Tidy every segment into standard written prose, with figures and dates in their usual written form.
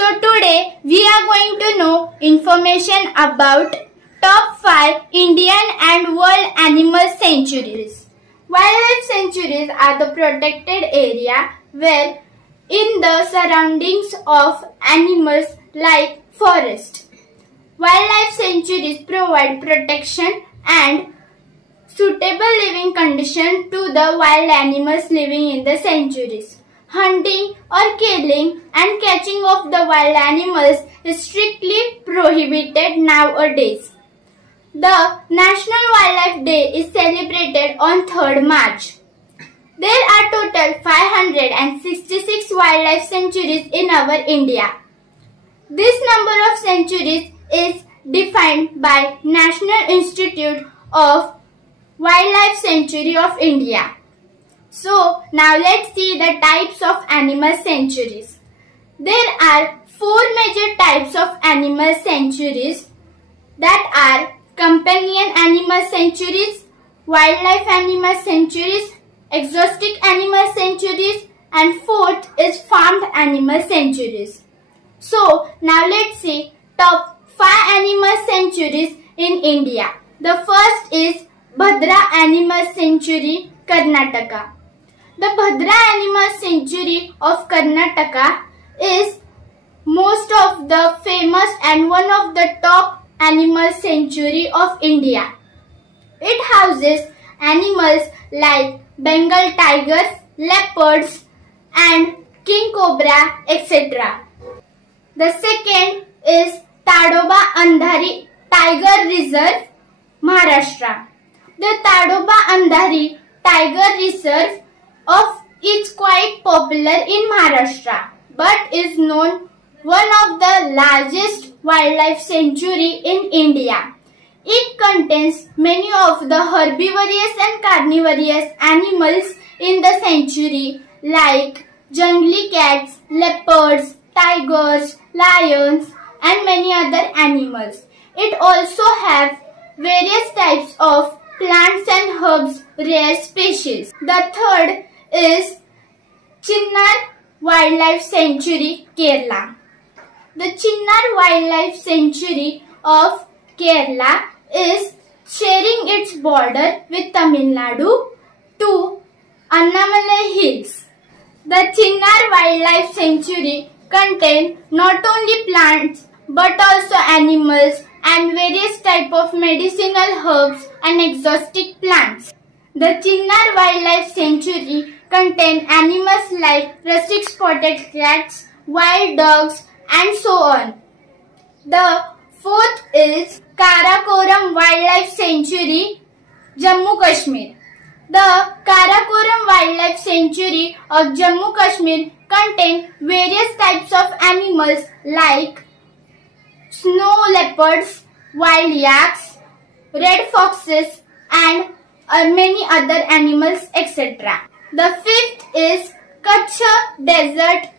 So today we are going to know information about top 5 Indian and world animal sanctuaries. Wildlife sanctuaries are the protected area where in the surroundings of animals like forest. Wildlife sanctuaries provide protection and suitable living conditions to the wild animals living in the sanctuaries. Hunting or killing and catching of the wild animals is strictly prohibited nowadays. The National Wildlife Day is celebrated on 3rd March. There are total 566 wildlife sanctuaries in our India. This number of sanctuaries is defined by National Institute of Wildlife Sanctuary of India. So now let's see the types of animal sanctuaries. There are 4 major types of animal sanctuaries, that are companion animal sanctuaries, wildlife animal sanctuaries, exotic animal sanctuaries, and 4th is farmed animal sanctuaries. So now let's see top 5 animal sanctuaries in India. The first is Bhadra Animal Sanctuary, Karnataka. The Bhadra Animal Sanctuary of Karnataka is most of the famous and one of the top animal sanctuary of India. It houses animals like Bengal tigers, leopards and king cobra, etc. The second is Tadoba Andhari Tiger Reserve, Maharashtra. The Tadoba Andhari Tiger Reserve is quite popular in Maharashtra, but is known one of the largest wildlife sanctuary in India. It contains many of the herbivorous and carnivorous animals in the sanctuary like jungly cats, leopards, tigers, lions and many other animals. It also has various types of plants and herbs, rare species. The third is Chinnar Wildlife Sanctuary, Kerala. The Chinnar Wildlife Sanctuary of Kerala is sharing its border with Tamil Nadu to Annamalai Hills. The Chinnar Wildlife Sanctuary contains not only plants but also animals and various types of medicinal herbs and exotic plants. The Chinnar Wildlife Sanctuary contains animals like rustic spotted cats, wild dogs and so on. The 4th is Karakoram Wildlife Sanctuary, Jammu Kashmir. The Karakoram Wildlife Sanctuary of Jammu Kashmir contains various types of animals like snow leopards, wild yaks, red foxes and many other animals, etc. The 5th is Kutch Desert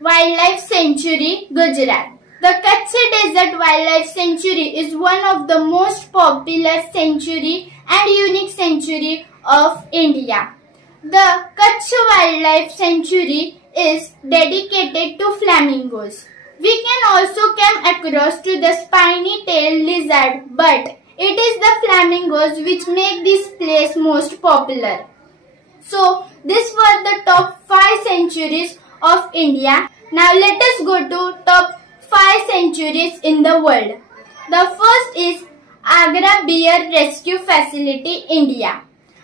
Wildlife Sanctuary, Gujarat. The Kutch Desert Wildlife Sanctuary is one of the most popular sanctuary and unique sanctuary of India. The Kutch Wildlife Sanctuary is dedicated to flamingos. We can also come across to the spiny-tailed lizard, but it is the flamingos which make this place most popular. So, these were the top 5 sanctuaries of India. Now let us go to top 5 sanctuaries in the world. The first is Agra Bear Rescue Facility, India.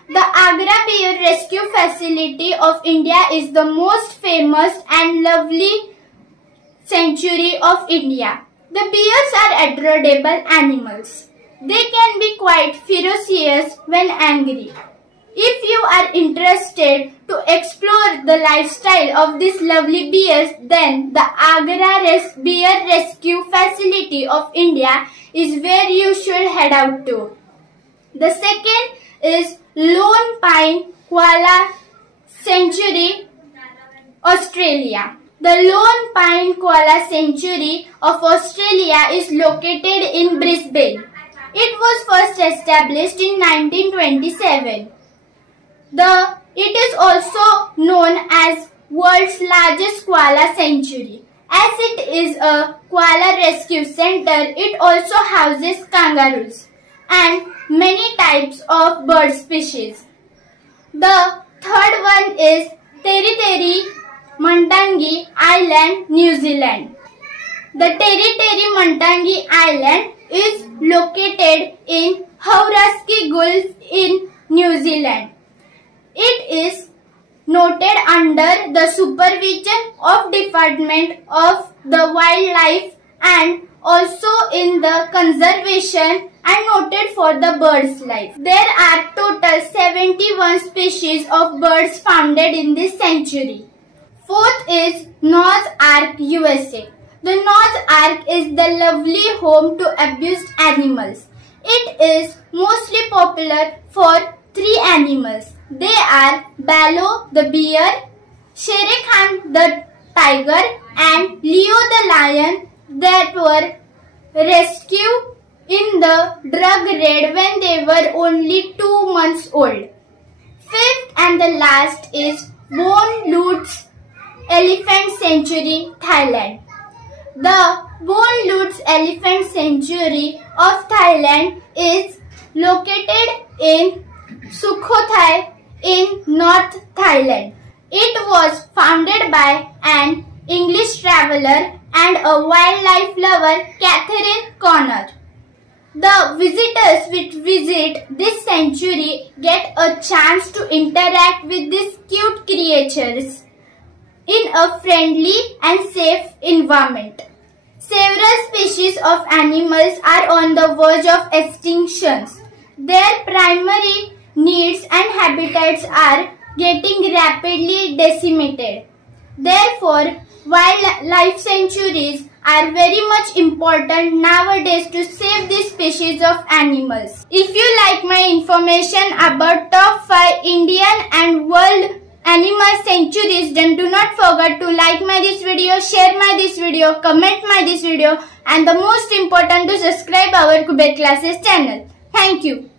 The Agra Bear Rescue Facility of India is the most famous and lovely sanctuary of India. The bears are adorable animals. They can be quite ferocious when angry. If you are interested to explore the lifestyle of these lovely bears, then the Agra Bear Rescue Facility of India is where you should head out to. The second is Lone Pine Koala Sanctuary, Australia. The Lone Pine Koala Sanctuary of Australia is located in Brisbane. It was first established in 1927. It is also known as world's largest koala sanctuary. As it is a koala rescue center, it also houses kangaroos and many types of bird species. The third one is Teri Teri Muntangi Island, New Zealand. The Teri Teri Muntangi Island is located in Hauraki Gulf in New Zealand. It is noted under the supervision of Department of the Wildlife and also in the conservation and noted for the bird's life. There are total 71 species of birds founded in this sanctuary. Fourth is Noah's Ark, USA. The Noah's Ark is the lovely home to abused animals. It is mostly popular for three animals. They are Baloo the bear, Shere Khan the tiger and Leo the lion that were rescued in the drug raid when they were only 2 months old. Fifth and the last is Bone Lutz Elephant Sanctuary, Thailand. The Bone Lutz Elephant Sanctuary of Thailand is located in Sukhothai in North Thailand. It was founded by an English traveler and a wildlife lover, Catherine Connor. The visitors which visit this sanctuary get a chance to interact with these cute creatures in a friendly and safe environment. Several species of animals are on the verge of extinction. Their primary needs and habitats are getting rapidly decimated. Therefore, wildlife sanctuaries are very much important nowadays to save this species of animals. If you like my information about top 5 Indian and world animal sanctuaries, then do not forget to like this video, share this video, comment this video, and the most important to subscribe our Kuber Classes channel. Thank you.